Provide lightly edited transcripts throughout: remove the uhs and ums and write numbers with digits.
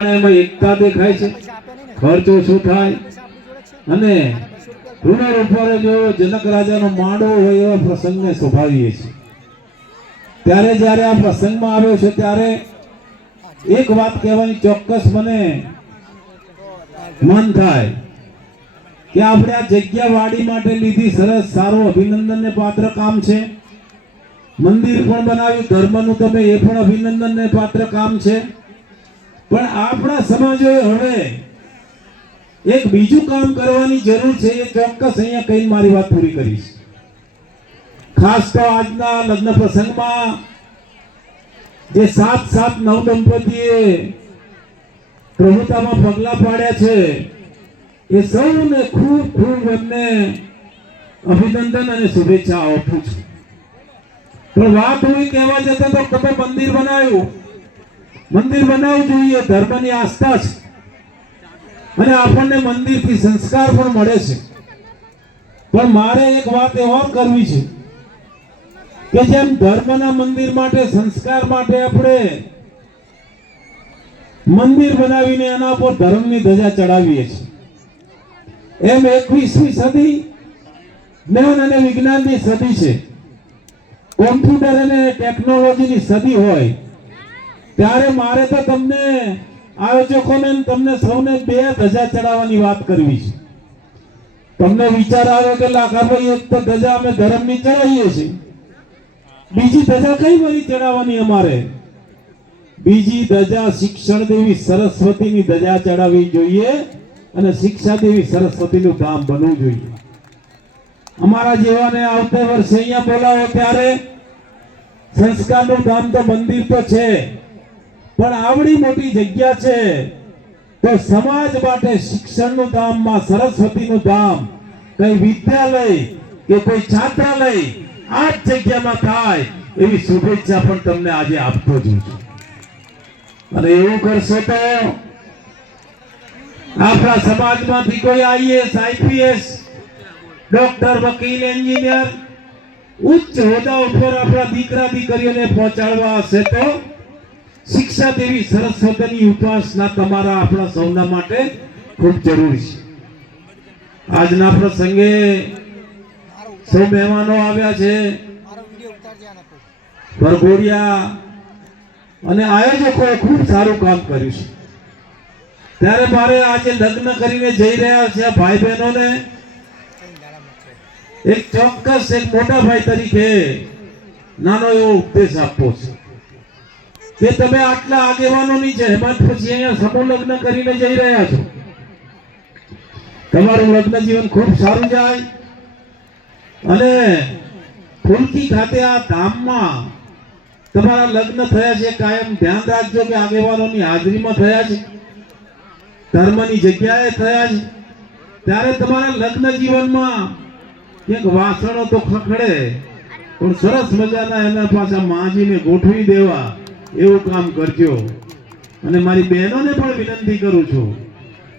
એમાં એકતા દેખાય છે, ખર્ચો શું થાય અને પુનર ઉપર જો જનક રાજાનો માંડવો હોય એવા પ્રસંગને સ્વભાવીએ છે। ત્યારે જ્યારે આ પ્રસંગમાં આવ્યો છે ત્યારે એક વાત કહેવાની ચોક્કસ મને મન થાય કે આપણે આ જગ્યા વાડી માટે લીધી, સરસ સારું અભિનંદનને પાત્ર કામ છે। મંદિર પણ બનાવ્યું, ધર્મનું તમે એ પણ અભિનંદનને પાત્ર કામ છે। પણ આપણા સમાજોએ હવે એક બીજું કામ કરવાની જરૂર છે, એ ચોક્કસ અહીંયા કઈ મારી વાત પૂરી કરીશ। ખાસ તો આજના લગ્ન પ્રસંગમાં જે સાત નવ દંપતીએ પ્રભુતામાં પગલા પાડ્યા છે, એ સૌને ખૂબ ખૂબ એમને અભિનંદન અને શુભેચ્છા આપું છું। પણ વાત હું કહેવા જતા તો તમે મંદિર બનાવ્યું, મંદિર બનાવવું જોઈએ, ધર્મની આસ્થા છે અને આપણને મંદિરથી સંસ્કાર પણ મળે છે। પણ મારે એક વાત એવા કરવી છે કે જેમ ધર્મના મંદિર માટે, સંસ્કાર માટે આપણે મંદિર બનાવીને એના પર ધર્મની ધજા ચડાવીએ છીએ, એમ 21મી સદી જ્ઞાન અને વિજ્ઞાનની સદી છે, કોમ્પ્યુટર અને ટેકનોલોજીની સદી હોય ત્યારે મારે તો તમને આયોજકોને તમને સૌને બે ધજા ચડાવવાની વાત કરવી છે। તમને વિચાર આવે કે લાખાભાઈ એક તો ધજા અમે ધર્મની ચડાવીએ છીએ, બીજી ધજા કઈ બધી ચડાવવાની અમારે? બીજી ધજા શિક્ષણ દેવી સરસ્વતીની ધજા ચડાવવી જોઈએ અને શિક્ષા દેવી સરસ્વતીનું ધામ બનવું જોઈએ। અમારા જેવાને આવતા વર્ષે અહીંયા બોલાવો ત્યારે સંસ્કારનું ધામ તો મંદિર તો છે, પણ આવડી મોટી જગ્યા છે તો સમાજ માટે શિક્ષણનું ધામમાં સરસ્વતીનું ધામ, કઈ વિદ્યાલય કે કોઈ છાત્રાલય આ જ જગ્યામાં થાય એવી શુભેચ્છા પણ તમને આજે આપતો જ છું। અને એવું કરશો તો આપણા સમાજમાંથી કોઈ આઈએએસ, આઈપીએસ, ડોક્ટર, વકીલ, એન્જિનિયર ઉચ્ચ હોદ્દા ઉપર આપણા દીકરા દીકરીઓને પહોંચાડવા હશે તો શિક્ષા દેવી સરસ્વતીની ઉપાસના તમારા આપણા સૌના માટે ખૂબ જરૂરી છે। આજના પ્રસંગે સૌ મહેમાનો આવ્યા છે, પરગોડિયા અને આયોજકોએ ખૂબ સારું કામ કર્યું છે। ત્યારે મારે આજે લગ્ન કરીને જઈ રહ્યા છે ભાઈ બહેનોને એક ચોક્કસ એક મોટા ભાઈ તરીકે નાનો એવો ઉપદેશ આપવો છે કે તમે આટલા આગેવાનોની જહેમત પછી અહીંયા સમૂહ લગ્ન કરીને જઈ રહ્યા છો, તમારું લગ્ન જીવન ખૂબ સારું જાય અને ફુલકી ખાતે આ ધામમાં તમારા લગ્ન થયા છે। કાયમ ધ્યાન રાખજો કે આગેવાનોની હાજરીમાં થયા છે, ધર્મની જગ્યાએ થયા છે, ત્યારે તમારા લગ્ન જીવનમાં એક વાસણો તો ખખડે પણ સરસ મજાના એના પાછા માજીને ગોઠવી દેવા એવું કામ કરજો। અને મારી બહેનોને પણ વિનંતી કરું છું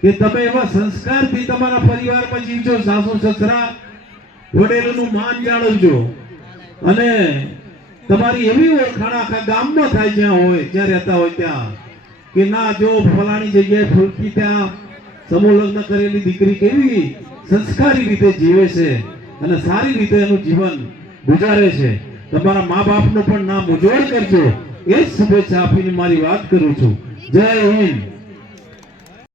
કે તમે એવા સંસ્કારથી તમારા પરિવારમાં જીવજો, સાસુ સસરા વડેલોનું માન જાળવજો અને તમારી એવી ઓળખાણ આખા ગામમાં થાય જ્યાં હોય, જ્યાં રહેતા હોય ત્યાં કે ના જો ફલાણી જગ્યાએ ફૂલકી ત્યાં સમૂહ લગ્ન કરેલી દીકરી કેવી સંસ્કારી રીતે જીવે છે અને સારી રીતે એનું જીવન ગુજારે છે। તમારા મા બાપનું પણ નામ ઉજ્જવળ કરજો, એ જ શુભેચ્છા આપીને મારી વાત કરું છું। જય હિન્દ।